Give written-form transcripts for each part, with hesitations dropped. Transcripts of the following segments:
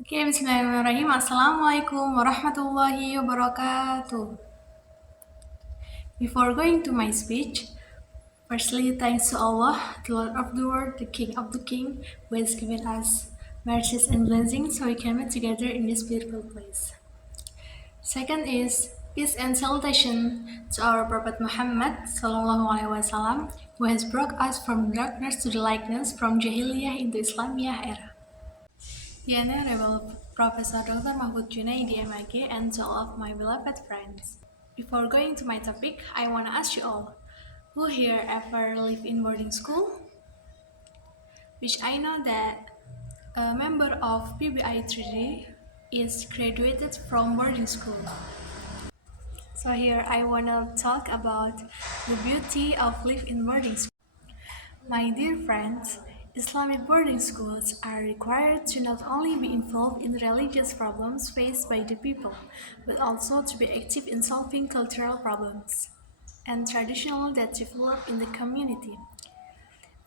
Oke, bismillahirrahmanirrahim. Assalamualaikum warahmatullahi wabarakatuh. Before going to my speech, firstly, thanks to Allah, the Lord of the world, the King of the King, who has given us mercies and blessings so we can meet together in this beautiful place. Second is peace and salutation to our Prophet Muhammad Sallallahu Alaihi Wasallam, who has brought us from darkness to the lightness, from Jahiliyah into Islamiyah era. The Honorable Professor Dr. Mahfud Junaedi, M.Ag, and to all of my beloved friends. Before going to my topic, I want to ask you all, who here ever lived in boarding school? Which I know that a member of PBI 3D is graduated from boarding school. So here I want to talk about the beauty of life in boarding school. My dear friends, Islamic boarding schools are required to not only be involved in religious problems faced by the people, but also to be active in solving cultural problems and traditional that develop in the community.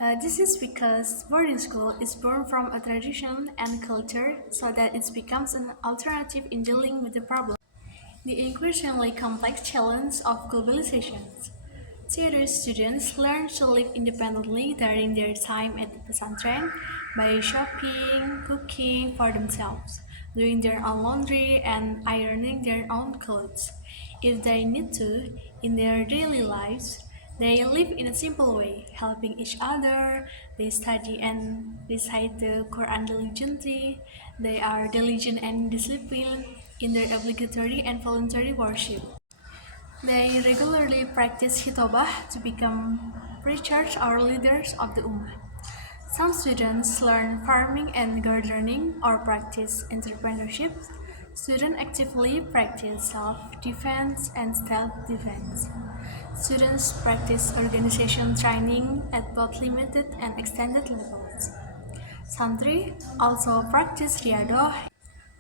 This is because boarding school is born from a tradition and culture so that it becomes an alternative in dealing with the problem. The increasingly complex challenge of globalization. Theater students learn to live independently during their time at the pesantren by shopping, cooking for themselves, doing their own laundry, and ironing their own clothes. If they need to, in their daily lives, they live in a simple way, helping each other. They study and recite the Quran diligently. They are diligent and disciplined in their obligatory and voluntary worship. They regularly practice hitobah to become preachers or leaders of the Ummah. Some students learn farming and gardening or practice entrepreneurship. Students actively practice self-defense and self-defense. Students practice organization training at both limited and extended levels. Santri also practice riadoh.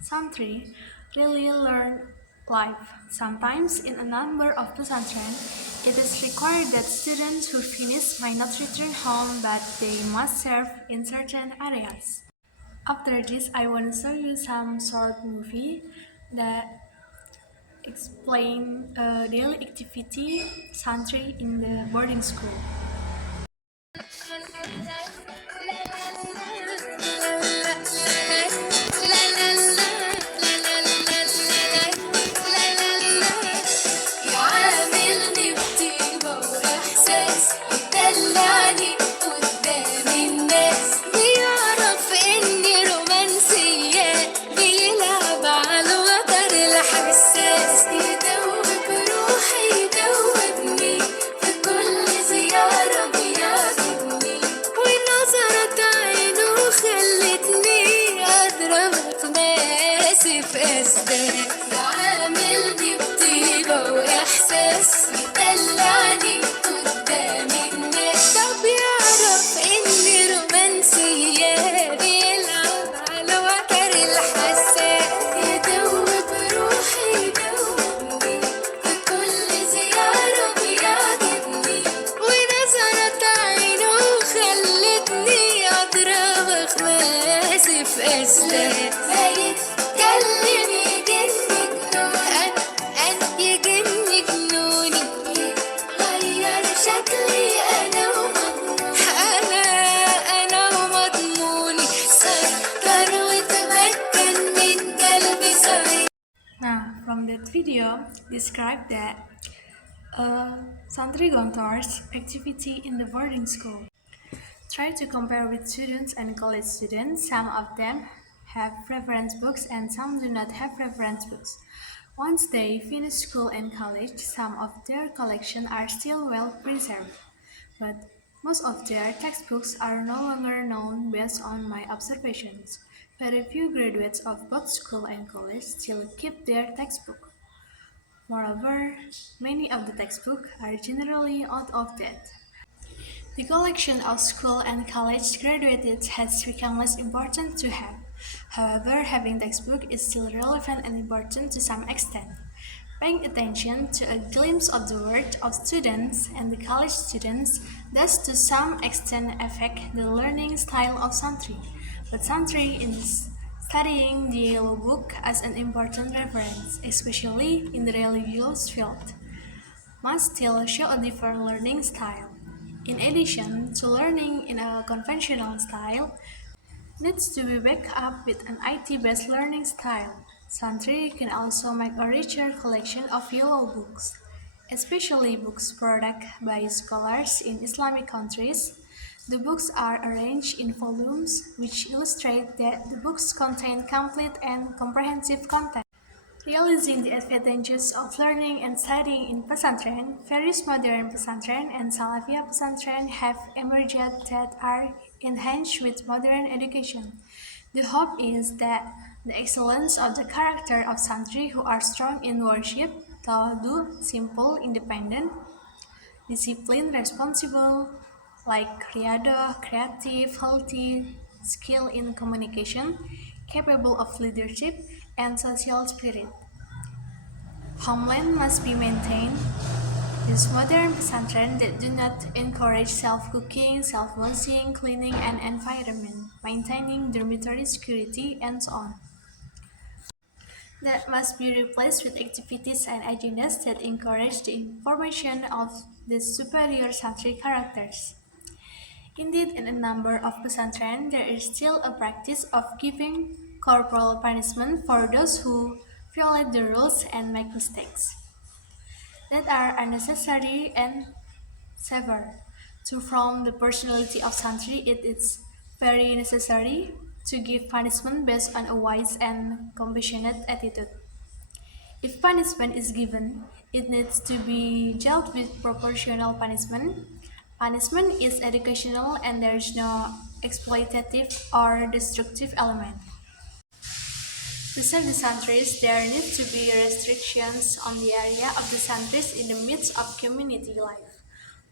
Santri really learn life. Sometimes in a number of pesantren, it is required that students who finish might not return home, but they must serve in certain areas. After this, I want to show you some short movie that explain daily activity santri in the boarding school. يعاملني بطيبة وإحساس يدلعني قدام الناس بيعرف إني رومانسية بيلعب على الوتر الحساس يدوب روحي يدوبني في كل زيارة بيعجبني ونظرة عينه خلتني أضرب خماسي في أسدان يعاملني بطيبة وإحساس يدلعني قدام الناس طب يعرف إني رومانسية بيلعب على وتر الحساس يدوب روحي يدوبني في كل زيارة بيعجبني ونظرة عينه خلتني أضرب خماسي في أسدان يتكلم يجني جنوني أنا يجني جنوني غير شكلي أنا ومضموني سيطر وتمكن من قلبي سيطر. Now, from that video, describe that Santri Gontor's activity in the boarding school. Try to compare with students and college students. Some of them have reference books and some do not have reference books. Once they finish school and college, some of their collection are still well preserved, but most of their textbooks are no longer known based on my observations. Very few graduates of both school and college still keep their textbook. Moreover, many of the textbooks are generally out of date. The collection of school and college graduates has become less important to have. However, having textbook is still relevant and important to some extent. Paying attention to a glimpse of the world of students and the college students does to some extent affect the learning style of Santri. But Santri is studying the Yellow Book as an important reference, especially in the religious field, must still show a different learning style. In addition to learning in a conventional style, needs to be backed up with an IT-based learning style. Santri can also make a richer collection of yellow books, especially books produced by scholars in Islamic countries. The books are arranged in volumes which illustrate that the books contain complete and comprehensive content. Realizing the advantages of learning and studying in pesantren, various modern pesantren and Salafiyah pesantren have emerged that are enhanced with modern education. The hope is that the excellence of the character of santri who are strong in worship, tawadu, simple, independent, disciplined, responsible, like riado, creative, healthy, skill in communication, capable of leadership, and social spirit. Homeland must be maintained. These modern pesantren that do not encourage self-cooking, self-washing, cleaning and environment, maintaining dormitory security, and so on. That must be replaced with activities and agendas that encourage the formation of these superior santri characters. Indeed, in a number of pesantren, there is still a practice of giving corporal punishment for those who violate the rules and make mistakes that are unnecessary and severe. To form the personality of santri, it is very necessary to give punishment based on a wise and compassionate attitude. If punishment is given, it needs to be dealt with proportional punishment. Punishment is educational and there is no exploitative or destructive element. To serve the santries, there need to be restrictions on the area of the santries in the midst of community life.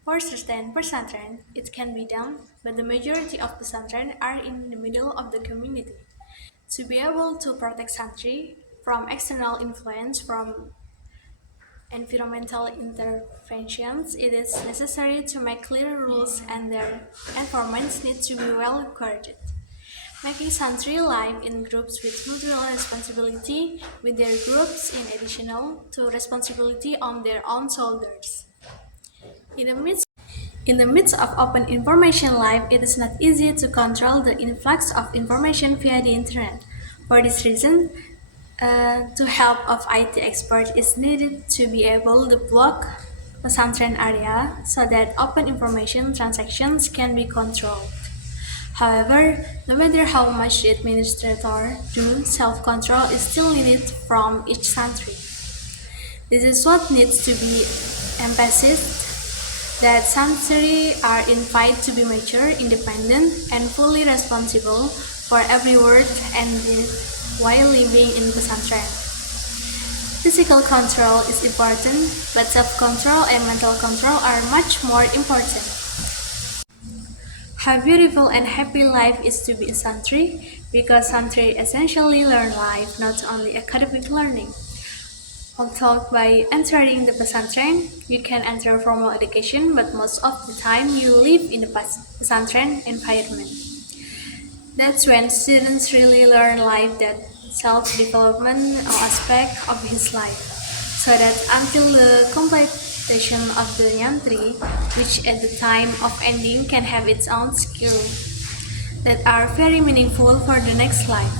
For certain pesantren, it can be done, but the majority of pesantren are in the middle of the community. To be able to protect santri from external influence from environmental interventions, it is necessary to make clear rules and their enforcement needs to be well guarded. Making santri live in groups with mutual responsibility with their groups in additional to responsibility on their own shoulders. In the midst in the midst of open information life, it is not easy to control the influx of information via the internet. For this reason, to help of IT expert is needed to be able to block a pesantren area so that open information transactions can be controlled. However, no matter how much the administrator do, self-control is still needed from each santri. This is what needs to be emphasized, that santri are invited to be mature, independent, and fully responsible for every word and deed while living in pesantren. Physical control is important, but self-control and mental control are much more important. How beautiful and happy life is to be a santri, because santri essentially learn life, not only academic learning. Although by entering the pesantren, you can enter formal education, but most of the time you live in the pesantren environment. That's when students really learn life, that self-development aspect of his life, so that until the completion of the yantri, which at the time of ending can have its own skill that are very meaningful for the next life.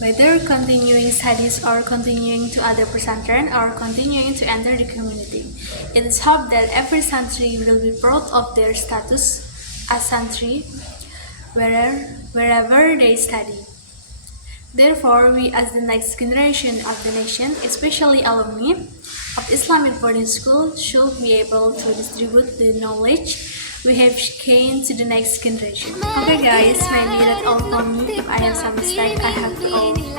Whether continuing studies or continuing to other pesantren or continuing to enter the community, it is hoped that every santri will be proud of their status as santri wherever they study. Therefore, we as the next generation of the nation, especially alumni of Islamic boarding school, should be able to distribute the knowledge we have gained to the next generation. Okay guys, maybe that's all from me. If I have some mistake, I have to go.